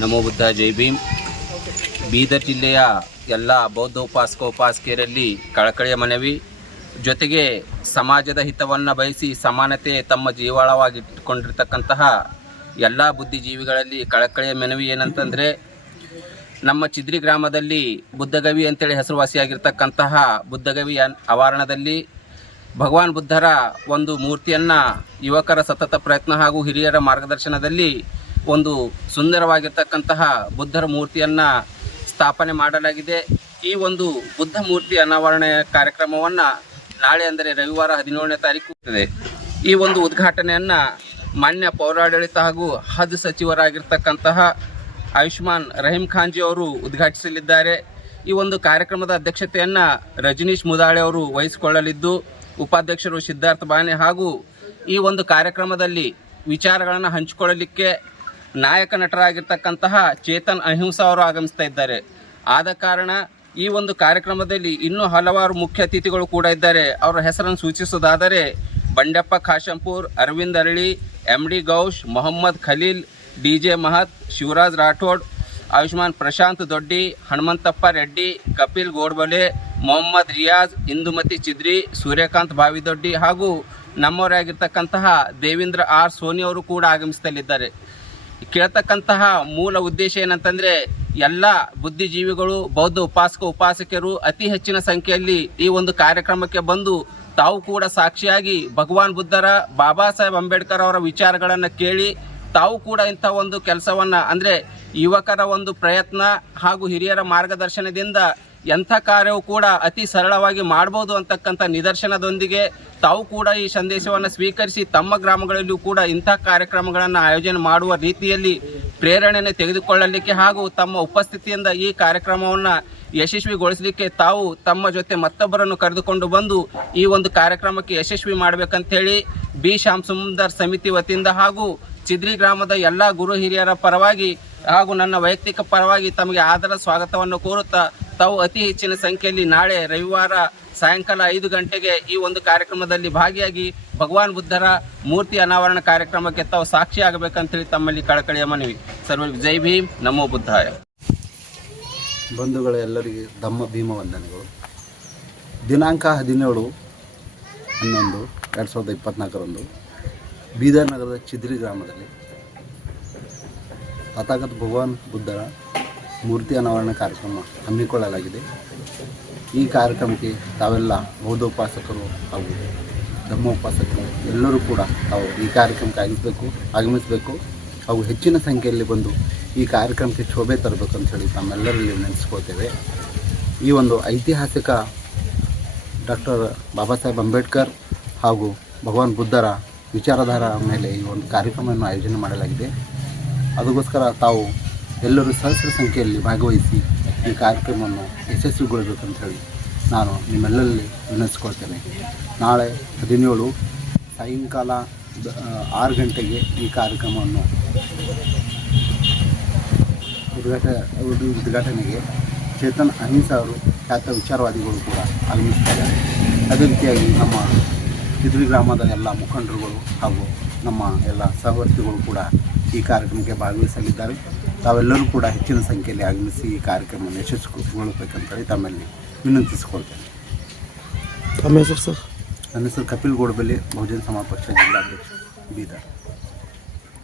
ನಮೋ ಬುದ್ಧ ಜೈ ಭೀಮ್. ಬೀದರ್ ಜಿಲ್ಲೆಯ ಎಲ್ಲ ಬೌದ್ಧೋಪಾಸಕರಲ್ಲಿ ಕಳಕಳಿಯ ಮನವಿ. ಜೊತೆಗೆ ಸಮಾಜದ ಹಿತವನ್ನು ಬಯಸಿ ಸಮಾನತೆ ತಮ್ಮ ಜೀವಾಳವಾಗಿಟ್ಟುಕೊಂಡಿರ್ತಕ್ಕಂತಹ ಎಲ್ಲ ಬುದ್ಧಿಜೀವಿಗಳಲ್ಲಿ ಕಳಕಳಿಯ ಮನವಿ ಏನಂತಂದರೆ, ನಮ್ಮ ಚಿದ್ರಿ ಗ್ರಾಮದಲ್ಲಿ ಬುದ್ಧಗವಿ ಅಂತೇಳಿ ಹೆಸರುವಾಸಿಯಾಗಿರ್ತಕ್ಕಂತಹ ಬುದ್ಧಗವಿ ಆವರಣದಲ್ಲಿ ಭಗವಾನ್ ಬುದ್ಧರ ಒಂದು ಮೂರ್ತಿಯನ್ನು ಯುವಕರ ಸತತ ಪ್ರಯತ್ನ ಹಾಗೂ ಹಿರಿಯರ ಮಾರ್ಗದರ್ಶನದಲ್ಲಿ ಒಂದು ಸುಂದರವಾಗಿರ್ತಕ್ಕಂತಹ ಬುದ್ಧರ ಮೂರ್ತಿಯನ್ನು ಸ್ಥಾಪನೆ ಮಾಡಲಾಗಿದೆ. ಈ ಒಂದು ಬುದ್ಧ ಮೂರ್ತಿ ಅನಾವರಣ ಕಾರ್ಯಕ್ರಮವನ್ನು ನಾಳೆ ಅಂದರೆ ರವಿವಾರ 17ನೇ ತಾರೀಕು ಇರುತ್ತದೆ. ಈ ಒಂದು ಉದ್ಘಾಟನೆಯನ್ನು ಮಾನ್ಯ ಪೌರಾಡಳಿತ ಹಾಗೂ ಹಜ್ ಸಚಿವರಾಗಿರ್ತಕ್ಕಂತಹ ಆಯುಷ್ಮಾನ್ ರಹೀಂ ಖಾನ್ಜಿ ಅವರು ಉದ್ಘಾಟಿಸಲಿದ್ದಾರೆ. ಈ ಒಂದು ಕಾರ್ಯಕ್ರಮದ ಅಧ್ಯಕ್ಷತೆಯನ್ನು ರಜನೀಶ್ ಮುದಾಳೆ ಅವರು ವಹಿಸಿಕೊಳ್ಳಲಿದ್ದು, ಉಪಾಧ್ಯಕ್ಷರು ಸಿದ್ಧಾರ್ಥ ಬಾನೆ ಹಾಗೂ ಈ ಒಂದು ಕಾರ್ಯಕ್ರಮದಲ್ಲಿ ವಿಚಾರಗಳನ್ನು ಹಂಚಿಕೊಳ್ಳಲಿಕ್ಕೆ ನಾಯಕ ನಟರಾಗಿರ್ತಕ್ಕಂತಹ ಚೇತನ್ ಅಹಿಂಸಾ ಅವರು ಆಗಮಿಸ್ತಾ ಇದ್ದಾರೆ. ಆದ ಕಾರಣ ಈ ಒಂದು ಕಾರ್ಯಕ್ರಮದಲ್ಲಿ ಇನ್ನೂ ಹಲವಾರು ಮುಖ್ಯ ಅತಿಥಿಗಳು ಕೂಡ ಇದ್ದಾರೆ. ಅವರ ಹೆಸರನ್ನು ಸೂಚಿಸುವುದಾದರೆ ಬಂಡೆಪ್ಪ ಖಾಶಂಪುರ್, ಅರವಿಂದ್ ಅರಳಿ, MD ಗೌಶ್, ಮೊಹಮ್ಮದ್ ಖಲೀಲ್, DJ ಮಹತ್, ಶಿವರಾಜ್ ರಾಠೋಡ್, ಆಯುಷ್ಮಾನ್ ಪ್ರಶಾಂತ್ ದೊಡ್ಡಿ, ಹನುಮಂತಪ್ಪ ರೆಡ್ಡಿ, ಕಪಿಲ್ ಗೋಡ್ಬಲೆ, ಮೊಹಮ್ಮದ್ ರಿಯಾಜ್, ಇಂದುಮತಿ ಚಿದ್ರಿ, ಸೂರ್ಯಕಾಂತ್ ಬಾವಿದೊಡ್ಡಿ ಹಾಗೂ ನಮ್ಮವರಾಗಿರ್ತಕ್ಕಂತಹ ದೇವೇಂದ್ರ R ಸೋನಿ ಅವರು ಕೂಡ ಆಗಮಿಸಲಿದ್ದಾರೆ. ಕೇಳ್ತಕ್ಕಂತಹ ಮೂಲ ಉದ್ದೇಶ ಏನಂತಂದರೆ, ಎಲ್ಲ ಬುದ್ಧಿಜೀವಿಗಳು ಬೌದ್ಧ ಉಪಾಸಕರು ಅತಿ ಹೆಚ್ಚಿನ ಸಂಖ್ಯೆಯಲ್ಲಿ ಈ ಒಂದು ಕಾರ್ಯಕ್ರಮಕ್ಕೆ ಬಂದು ತಾವು ಕೂಡ ಸಾಕ್ಷಿಯಾಗಿ ಭಗವಾನ್ ಬುದ್ಧರ, ಬಾಬಾ ಸಾಹೇಬ್ ಅಂಬೇಡ್ಕರ್ ಅವರ ವಿಚಾರಗಳನ್ನು ಕೇಳಿ ತಾವು ಕೂಡ ಇಂಥ ಒಂದು ಕೆಲಸವನ್ನು ಅಂದರೆ ಯುವಕರ ಒಂದು ಪ್ರಯತ್ನ ಹಾಗೂ ಹಿರಿಯರ ಮಾರ್ಗದರ್ಶನದಿಂದ ಎಂಥ ಕಾರ್ಯವೂ ಕೂಡ ಅತಿ ಸರಳವಾಗಿ ಮಾಡ್ಬೋದು ಅಂತಕ್ಕಂಥ ನಿದರ್ಶನದೊಂದಿಗೆ ತಾವು ಕೂಡ ಈ ಸಂದೇಶವನ್ನು ಸ್ವೀಕರಿಸಿ ತಮ್ಮ ಗ್ರಾಮಗಳಲ್ಲಿಯೂ ಕೂಡ ಇಂಥ ಕಾರ್ಯಕ್ರಮಗಳನ್ನು ಆಯೋಜನೆ ಮಾಡುವ ರೀತಿಯಲ್ಲಿ ಪ್ರೇರಣೆಯನ್ನು ತೆಗೆದುಕೊಳ್ಳಲಿಕ್ಕೆ ಹಾಗೂ ತಮ್ಮ ಉಪಸ್ಥಿತಿಯಿಂದ ಈ ಕಾರ್ಯಕ್ರಮವನ್ನು ಯಶಸ್ವಿಗೊಳಿಸಲಿಕ್ಕೆ ತಾವು ತಮ್ಮ ಜೊತೆ ಮತ್ತೊಬ್ಬರನ್ನು ಕರೆದುಕೊಂಡು ಬಂದು ಈ ಒಂದು ಕಾರ್ಯಕ್ರಮಕ್ಕೆ ಯಶಸ್ವಿ ಮಾಡಬೇಕಂತೇಳಿ ಬಿ ಶ್ಯಾಮ್ ಸುಂದರ್ ಸಮಿತಿ ವತಿಯಿಂದ ಹಾಗೂ ಚಿದ್ರಿ ಗ್ರಾಮದ ಎಲ್ಲ ಗುರು ಹಿರಿಯರ ಪರವಾಗಿ ಹಾಗೂ ನನ್ನ ವೈಯಕ್ತಿಕ ಪರವಾಗಿ ತಮಗೆ ಆದರ ಸ್ವಾಗತವನ್ನು ಕೋರುತ್ತಾ ತಾವು ಅತಿ ಹೆಚ್ಚಿನ ಸಂಖ್ಯೆಯಲ್ಲಿ ನಾಳೆ ರವಿವಾರ ಸಾಯಂಕಾಲ 5 ಗಂಟೆಗೆ ಈ ಒಂದು ಕಾರ್ಯಕ್ರಮದಲ್ಲಿ ಭಾಗಿಯಾಗಿ ಭಗವಾನ್ ಬುದ್ಧರ ಮೂರ್ತಿ ಅನಾವರಣ ಕಾರ್ಯಕ್ರಮಕ್ಕೆ ತಾವು ಸಾಕ್ಷಿಯಾಗಬೇಕಂತೇಳಿ ತಮ್ಮಲ್ಲಿ ಕಳಕಳಿಯ ಮನವಿ. ಸರ್ವ ಜೈ ಭೀಮ್, ನಮೋ ಬುದ್ಧಾಯ. ಬಂಧುಗಳ ಎಲ್ಲರಿಗೆ ಧಮ್ಮ ಭೀಮ ವಂದನೆಗಳು. ದಿನಾಂಕ 17/11/2024 ಬೀದರ್ ನಗರದ ಚಿದ್ರಿ ಗ್ರಾಮದಲ್ಲಿ ತಥಾಗತ ಭಗವಾನ್ ಬುದ್ಧರ ಮೂರ್ತಿ ಅನಾವರಣ ಕಾರ್ಯಕ್ರಮ ಹಮ್ಮಿಕೊಳ್ಳಲಾಗಿದೆ. ಈ ಕಾರ್ಯಕ್ರಮಕ್ಕೆ ತಾವೆಲ್ಲ ಬೌದ್ಧೋಪಾಸಕರು ಹಾಗೂ ಧರ್ಮೋಪಾಸಕರು ಎಲ್ಲರೂ ಕೂಡ ತಾವು ಈ ಕಾರ್ಯಕ್ರಮಕ್ಕೆ ಆಗಮಿಸಬೇಕು ಹಾಗೂ ಹೆಚ್ಚಿನ ಸಂಖ್ಯೆಯಲ್ಲಿ ಬಂದು ಈ ಕಾರ್ಯಕ್ರಮಕ್ಕೆ ಶೋಭೆ ತರಬೇಕು ಅಂತ ಹೇಳಿ ತಮ್ಮೆಲ್ಲರಲ್ಲಿ ನೆನೆಸ್ಕೊಳ್ತೇವೆ. ಈ ಒಂದು ಐತಿಹಾಸಿಕ ಡಾಕ್ಟರ್ ಬಾಬಾ ಸಾಹೇಬ್ ಅಂಬೇಡ್ಕರ್ ಹಾಗೂ ಭಗವಾನ್ ಬುದ್ಧರ ವಿಚಾರಧಾರ ಮೇಲೆ ಈ ಒಂದು ಕಾರ್ಯಕ್ರಮವನ್ನು ಆಯೋಜನೆ ಮಾಡಲಾಗಿದೆ. ಅದಕ್ಕೋಸ್ಕರ ತಾವು ಎಲ್ಲರೂ ಸಹಸ್ರ ಸಂಖ್ಯೆಯಲ್ಲಿ ಭಾಗವಹಿಸಿ ಈ ಕಾರ್ಯಕ್ರಮವನ್ನು ಯಶಸ್ವಿಗೊಳಿಸಬೇಕಂತ ಹೇಳಿ ನಾನು ನಿಮ್ಮೆಲ್ಲರಲ್ಲಿ ವಿನಂತಿಸ್ಕೊಳ್ತೇನೆ. ನಾಳೆ 17 ಸಾಯಂಕಾಲ 6 ಗಂಟೆಗೆ ಈ ಕಾರ್ಯಕ್ರಮವನ್ನು ಉದ್ಘಾಟನೆಗೆ ಚೇತನ್ ಅಹಿಂಸಾ ಅವರು ಖ್ಯಾತ ವಿಚಾರವಾದಿಗಳು ಕೂಡ ಆಗಮಿಸ್ತಿದ್ದಾರೆ. ಅದೇ ರೀತಿಯಾಗಿ ನಮ್ಮ ಚಿದ್ರಿ ಗ್ರಾಮದ ಎಲ್ಲ ಮುಖಂಡರುಗಳು ಹಾಗೂ ನಮ್ಮ ಎಲ್ಲ ಸಹವರ್ತಿಗಳು ಕೂಡ ಈ ಕಾರ್ಯಕ್ರಮಕ್ಕೆ ಭಾಗವಹಿಸಲಿದ್ದಾರೆ. ತಾವೆಲ್ಲರೂ ಕೂಡ ಹೆಚ್ಚಿನ ಸಂಖ್ಯೆಯಲ್ಲಿ ಆಗಮಿಸಿ ಈ ಕಾರ್ಯಕ್ರಮವನ್ನು ಯಶಸ್ವಿಗೊಳಿಸಬೇಕಂತೇಳಿ ತಮ್ಮಲ್ಲಿ ವಿನಂತಿಸಿಕೊಳ್ತೇನೆ. ತಮ್ಮ ಹೆಸರು ಸರ್? ನನ್ನ ಹೆಸರು ಕಪಿಲ್ ಗೋಡ್ಬಲೆ, ಬಹುಜನ ಸಮಾಜ ಪಕ್ಷ ಜಿಲ್ಲಾಧ್ಯಕ್ಷ, ಬೀದರ್.